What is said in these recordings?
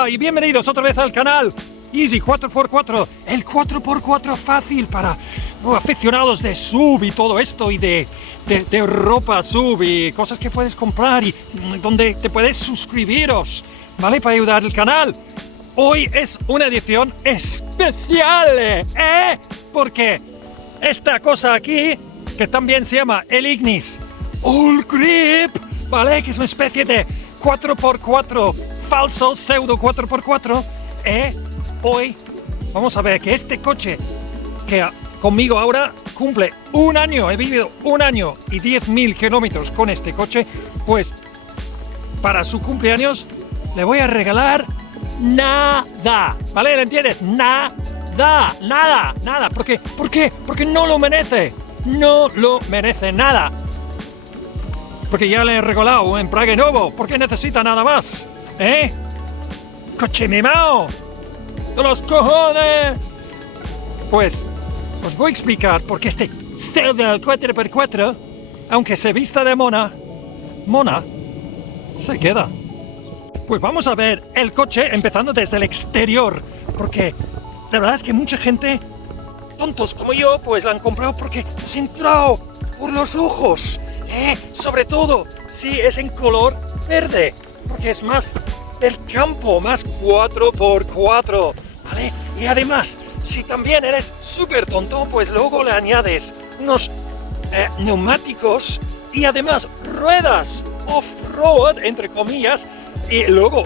Hola y bienvenidos otra vez al canal Easy 4x4, el 4x4 fácil para aficionados de SUV y todo esto, y de ropa SUV y cosas que puedes comprar y donde te puedes suscribiros, ¿vale? Para ayudar al canal. Hoy es una edición especial, porque esta cosa aquí, que también se llama el Ignis All Grip, ¿vale? Que es una especie de 4x4 falso, pseudo 4x4, hoy vamos a ver que este coche que conmigo ahora cumple un año, he vivido un año y 10.000 kilómetros con este coche, pues para su cumpleaños le voy a regalar nada, ¿vale? ¿Lo entiendes? Nada. ¿Por qué? Porque no lo merece nada. Porque ya le he regalado un embrague nuevo. ¿Por qué necesita nada más? ¡Coche mimado! ¡De los cojones! Pues os voy a explicar por qué este pseudo 4x4, aunque se vista de mona, se queda. Pues vamos a ver el coche empezando desde el exterior, porque la verdad es que mucha gente, tontos como yo, pues la han comprado porque se ha entrado por los ojos. Sobre todo si es en color verde, porque es más del campo, más 4x4, ¿vale? Y además, si también eres súper tonto, pues luego le añades unos neumáticos y además ruedas off-road, entre comillas, y luego,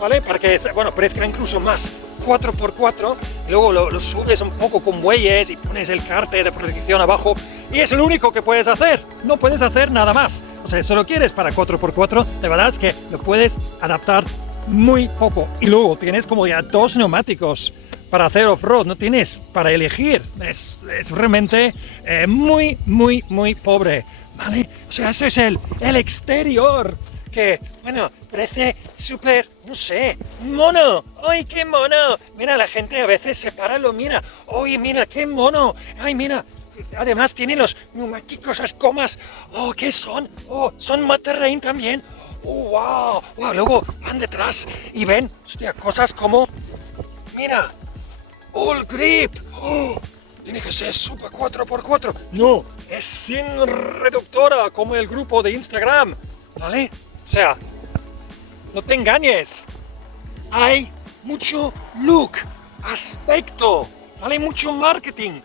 ¿vale? Para que, bueno, parezca incluso más 4x4, y luego lo subes un poco con bueyes y pones el cárter de protección abajo, y es lo único que puedes hacer, no puedes hacer nada más. O sea, si lo quieres para 4x4, la verdad es que lo puedes adaptar muy poco, y luego tienes como ya dos neumáticos para hacer off-road, no tienes para elegir, es realmente muy pobre, ¿vale? O sea, ese es el exterior, que, bueno, parece súper, no sé, mono. ¡Ay, qué mono! Mira, la gente a veces se para y lo mira. ¡Ay, mira, qué mono! ¡Ay, mira! Además tiene los neumáticos, las gomas. ¡Oh, qué son! ¡Oh, son Mate-Rain también! ¡Oh, wow! Luego van detrás y ven, hostia, cosas como... ¡Mira! ¡All Grip! ¡Oh! Tiene que ser super 4x4. ¡No! Es sin reductora, como el grupo de Instagram, ¿vale? O sea, no te engañes, hay mucho look, aspecto, ¿vale? Mucho marketing.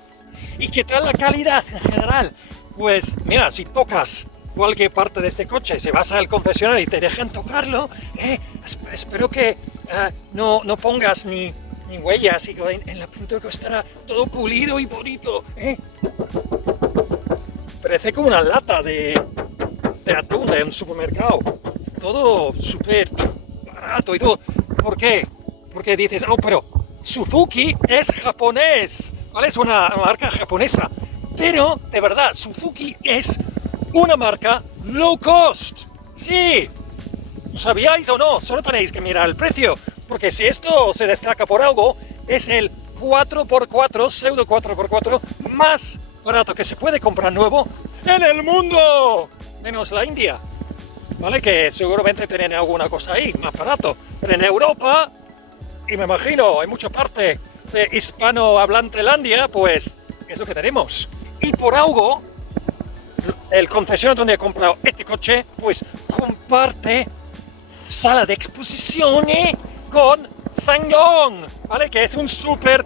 ¿Y qué tal la calidad en general? Pues mira, si tocas cualquier parte de este coche, si vas al concesionario y te dejan tocarlo, espero que no pongas ni huellas, y en la pintura que estará todo pulido y bonito. Parece como una lata de atún de un supermercado. Todo súper barato y todo. ¿Por qué? Porque dices, oh, pero Suzuki es japonés, ¿vale? Es una marca japonesa. Pero, de verdad, Suzuki es una marca low cost. Sí. ¿Sabíais o no? Solo tenéis que mirar el precio. Porque si esto se destaca por algo, es el 4x4, pseudo 4x4 más barato que se puede comprar nuevo en el mundo. Menos la India, ¿vale? Que seguramente tienen alguna cosa ahí, más barato. Pero en Europa, y me imagino en mucha parte de hispanohablantelandia, pues es lo que tenemos. Y por algo, el concesionario donde he comprado este coche, pues comparte sala de exposición con SsangYong, ¿vale? Que es un súper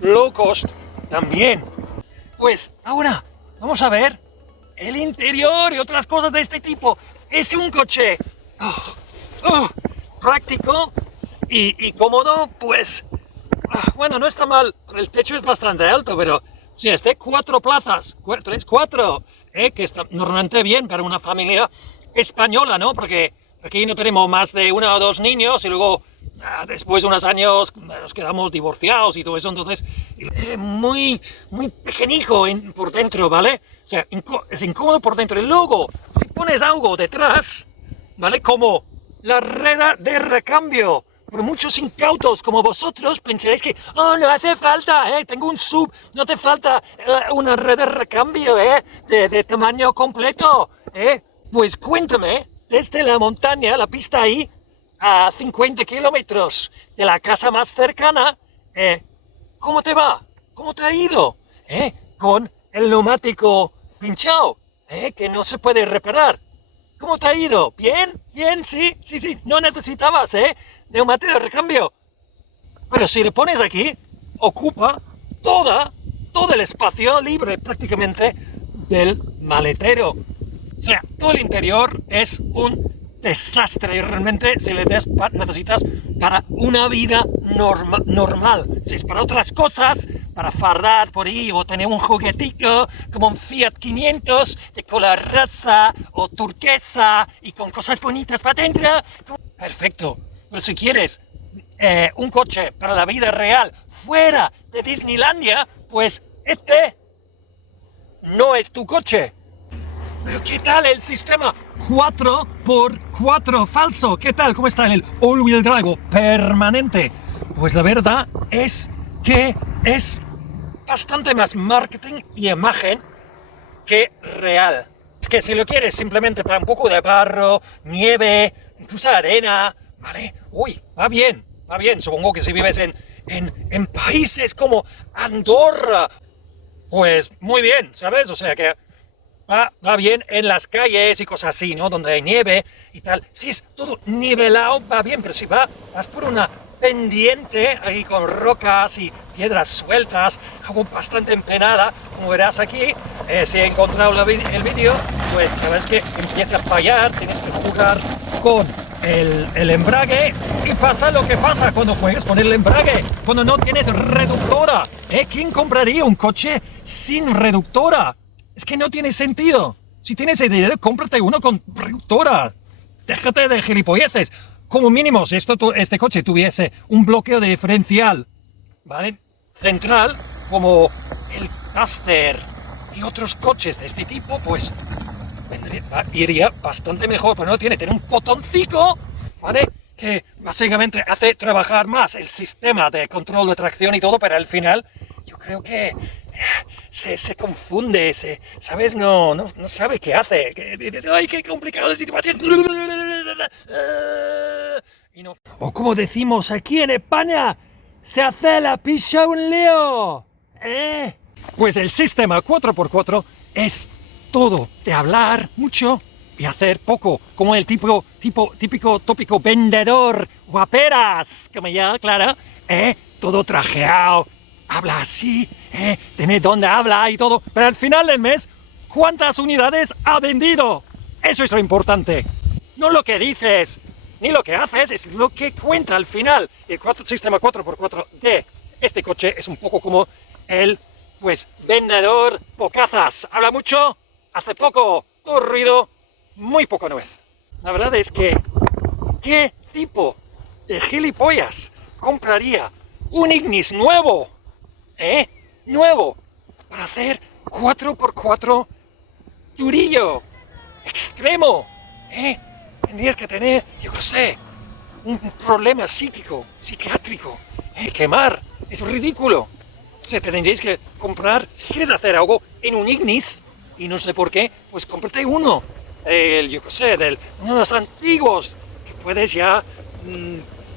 low cost también. Pues ahora vamos a ver el interior y otras cosas de este tipo. Es un coche práctico y cómodo, pues bueno, no está mal. El techo es bastante alto, pero si es de 4 plazas, 4, que está normalmente bien para una familia española, ¿no? Porque aquí no tenemos más de 1 o 2 niños y luego después de unos años nos quedamos divorciados y todo eso, entonces muy pequeñijo por dentro, ¿vale? O sea, es incómodo por dentro. Y luego, si pones algo detrás, ¿vale? Como la rueda de recambio. Por muchos incautos como vosotros pensaréis que, oh, no hace falta, tengo un sub, no hace falta una rueda de recambio, de tamaño completo, Pues cuéntame, desde la montaña, la pista ahí, a 50 kilómetros de la casa más cercana, ¿cómo te va? ¿Cómo te ha ido? Con el neumático pinchado, que no se puede reparar. ¿Cómo te ha ido? ¿Bien? ¿Bien? Sí, sí, sí. No necesitabas, neumático de recambio. Pero si le pones aquí, ocupa todo el espacio libre prácticamente del maletero. O sea, todo el interior es un desastre y realmente si le necesitas para una vida normal. Si es para otras cosas, para fardar por ahí o tener un juguetito como un Fiat 500 de color rosa o turquesa y con cosas bonitas para adentro, perfecto. Pero si quieres un coche para la vida real fuera de Disneylandia, pues este no es tu coche. Pero ¿qué tal el sistema 4x4 falso? ¿Qué tal? ¿Cómo está el all-wheel drive o permanente? Pues la verdad es que es bastante más marketing y imagen que real. Es que si lo quieres simplemente para un poco de barro, nieve, incluso arena, ¿vale? Uy, va bien. Supongo que si vives en países como Andorra, pues muy bien, ¿sabes? O sea que va bien en las calles y cosas así, ¿no? Donde hay nieve y tal. Si es todo nivelado, va bien, pero si vas por una pendiente ahí con rocas y piedras sueltas, algo bastante empenada, como verás aquí, si he encontrado el vídeo, pues la verdad es que empieza a fallar, tienes que jugar con el embrague y pasa lo que pasa cuando juegas con el embrague, cuando no tienes reductora. ¿Quién compraría un coche sin reductora? Es que no tiene sentido. Si tienes el dinero, cómprate uno con reductora. Déjate de gilipolleces. Como mínimo, si este coche tuviese un bloqueo de diferencial, ¿vale? Central, como el Duster y otros coches de este tipo, pues iría bastante mejor, pero no tiene un botoncito, ¿vale? Que básicamente hace trabajar más el sistema de control de tracción y todo, pero al final yo creo que se confunde, ¿sabes? No sabe qué hace. Que dices, ¡ay, qué complicado de situación! Y no. O como decimos aquí en España, se hace la picha un lío. Pues el sistema 4x4 es todo de hablar mucho y hacer poco, como el típico tópico vendedor guaperas, como ya, claro, todo trajeado, habla así, tiene dónde habla y todo, pero al final del mes, ¿cuántas unidades ha vendido? Eso es lo importante, no lo que dices, ni lo que haces, es lo que cuenta al final. El sistema 4x4 de este coche es un poco como el, pues, vendedor bocazas, habla mucho, hace poco, todo ruido, muy poco nuez. La verdad es que, ¿qué tipo de gilipollas compraría un Ignis nuevo? Nuevo, para hacer 4x4 durillo, extremo, tendrías que tener, yo qué sé, un problema psiquiátrico, quemar, es ridículo. O sea, tendríais que comprar, si quieres hacer algo en un Ignis, y no sé por qué, pues cómprate uno, yo qué sé, uno de los antiguos, que puedes ya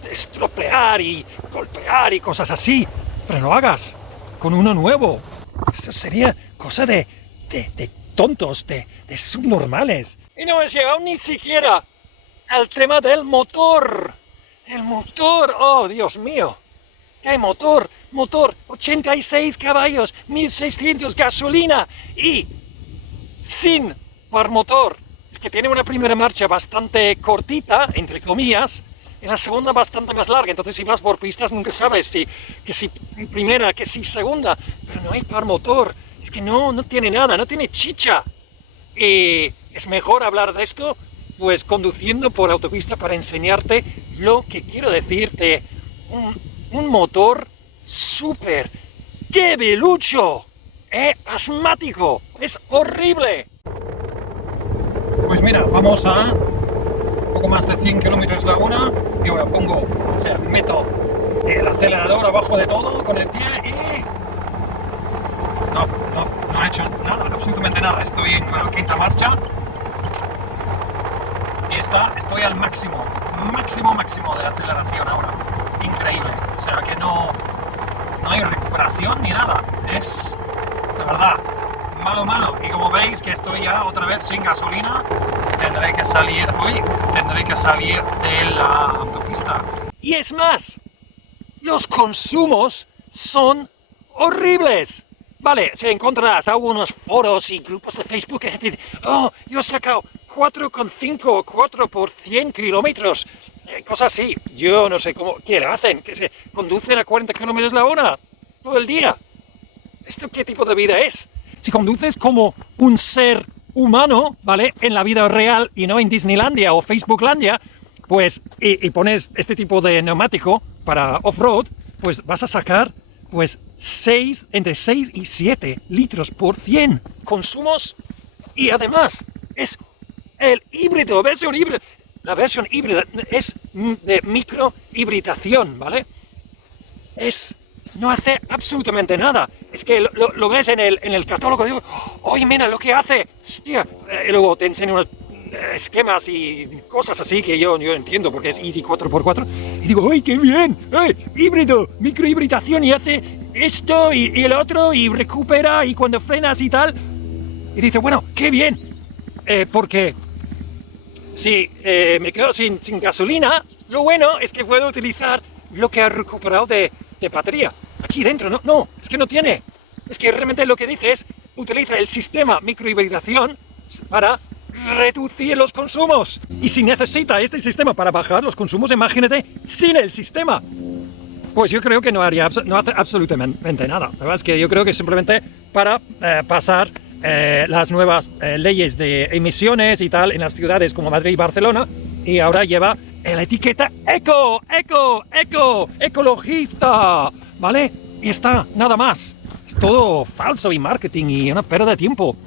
estropear y golpear y cosas así, pero no hagas con uno nuevo. Eso sería cosa de tontos, de subnormales. Y no hemos llegado ni siquiera al tema del motor. El motor, oh Dios mío. ¿Qué motor? Motor, 86 caballos, 1600 gasolina y sin par motor. Es que tiene una primera marcha bastante cortita, entre comillas, y la segunda bastante más larga. Entonces si vas por pistas nunca sabes que si primera, que si segunda, pero no hay par motor. Es que no tiene nada, no tiene chicha. Y es mejor hablar de esto pues conduciendo por autopista para enseñarte lo que quiero decir de un motor súper debilucho, asmático, es horrible. Pues mira, vamos a poco más de 100 kilómetros la hora y ahora meto el acelerador abajo de todo con el pie y no ha hecho nada, absolutamente nada. Estoy en quinta marcha y estoy al máximo. máximo de aceleración ahora. Increíble. O sea que no hay recuperación ni nada. Es, de verdad, malo. Y como veis que estoy ya otra vez sin gasolina, tendré que salir de la autopista. Y es más, los consumos son horribles. Vale, si encontrarás algunos foros y grupos de Facebook que gente dice, oh, yo he sacado 4,5 o 4 por 100 kilómetros. Cosas así. Yo no sé qué le hacen, que se conducen a 40 kilómetros la hora todo el día. ¿Esto qué tipo de vida es? Si conduces como un ser humano, ¿vale? En la vida real y no en Disneylandia o Facebooklandia, pues, y pones este tipo de neumático para off-road, pues vas a sacar, pues, entre 6 y 7 litros por 100 consumos. Y además, es el híbrido, versión híbrida. La versión híbrida es de microhibridación, ¿vale? No hace absolutamente nada. Es que lo ves en el catálogo y digo, oye, mira lo que hace. Hostia. Y luego te enseño unos esquemas y cosas así que yo entiendo porque es Easy 4x4. Y digo, ¡ay, qué bien! ¡Ay, híbrido! Microhibridación y hace esto y el otro y recupera y cuando frenas y tal. Y dice, bueno, qué bien. Porque si me quedo sin gasolina, lo bueno es que puedo utilizar lo que ha recuperado de batería. Aquí dentro, no, es que no tiene. Es que realmente lo que dice es, utiliza el sistema microhibridación para reducir los consumos. Y si necesita este sistema para bajar los consumos, imagínate, sin el sistema. Pues yo creo que no hace absolutamente nada. La verdad es que yo creo que simplemente para pasar las nuevas leyes de emisiones y tal en las ciudades como Madrid y Barcelona, y ahora lleva la etiqueta ecologista, ¿vale? Y está, nada más. Es todo falso y marketing y una pérdida de tiempo.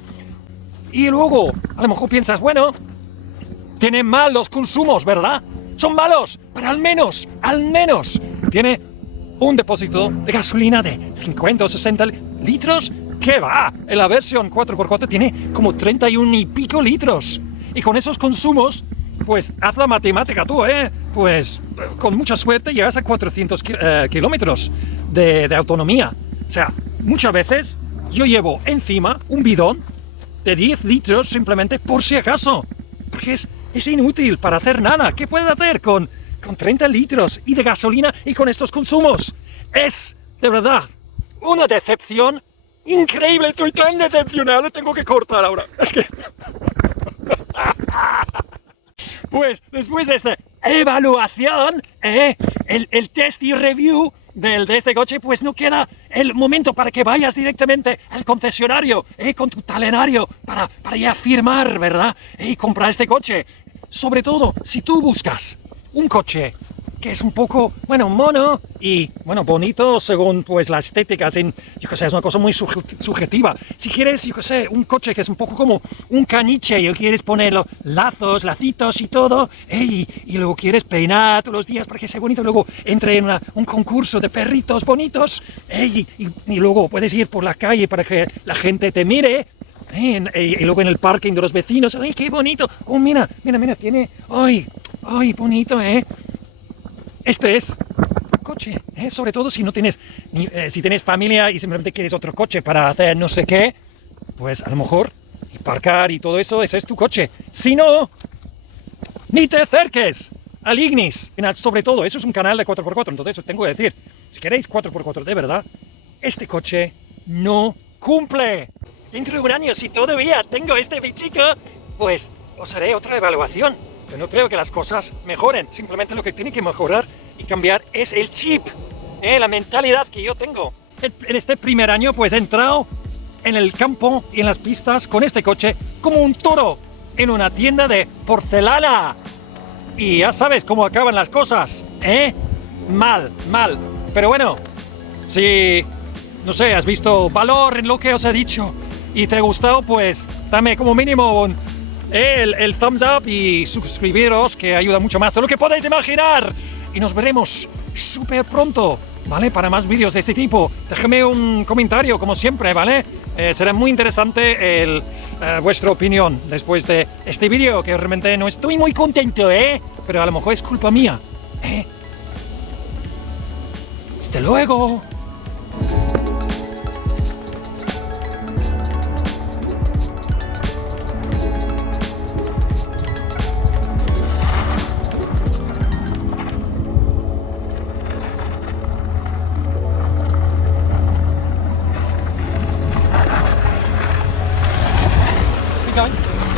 Y luego, a lo mejor piensas, bueno, tiene mal los consumos, ¿verdad? Son malos, pero al menos, tiene un depósito de gasolina de 50 o 60 litros. ¿Qué va? En la versión 4x4 tiene como 31 y pico litros. Y con esos consumos, pues haz la matemática tú, pues con mucha suerte llegas a 400 kilómetros de autonomía. O sea, muchas veces yo llevo encima un bidón de 10 litros simplemente por si acaso. Porque es inútil para hacer nada. ¿Qué puedes hacer con 30 litros y de gasolina y con estos consumos? Es, de verdad, una decepción increíble. Estoy tan decepcionado, tengo que cortar ahora. Es que... Pues después de esta evaluación, el test y review de este coche, pues no queda el momento para que vayas directamente al concesionario con tu talenario para ya firmar, ¿verdad? Y comprar este coche. Sobre todo, si tú buscas un coche que es un poco, bueno, mono y, bueno, bonito según, pues, la estética, es una cosa muy subjetiva. Si quieres, un coche que es un poco como un caniche y quieres poner los lacitos y todo, y luego quieres peinar todos los días para que sea bonito, luego entre en un concurso de perritos bonitos, y luego puedes ir por la calle para que la gente te mire, y luego en el parking de los vecinos, ¡ay, qué bonito! ¡Oh, mira, tiene... ¡Ay, bonito, Este es coche, sobre todo si no tienes, si tienes familia y simplemente quieres otro coche para hacer no sé qué, pues a lo mejor y aparcar y todo eso, ese es tu coche. Si no, ni te acerques al Ignis. Sobre todo, eso es un canal de 4x4, entonces os tengo que decir, si queréis 4x4 de verdad, este coche no cumple. Dentro de un año, si todavía tengo este bichico, pues os haré otra evaluación. Yo no creo que las cosas mejoren, simplemente lo que tiene que mejorar y cambiar es el chip, la mentalidad que yo tengo. En este primer año pues he entrado en el campo y en las pistas con este coche como un toro en una tienda de porcelana. Y ya sabes cómo acaban las cosas, Mal. Pero bueno, si, no sé, has visto valor en lo que os he dicho y te ha gustado, pues dame como mínimo el thumbs up y suscribiros, que ayuda mucho más de lo que podéis imaginar. Y nos veremos súper pronto, ¿vale? Para más vídeos de este tipo. Déjame un comentario, como siempre, ¿vale? Será muy interesante vuestra opinión después de este vídeo, que realmente no estoy muy contento, pero pero a lo mejor es culpa mía. Hasta luego. Hey, guy.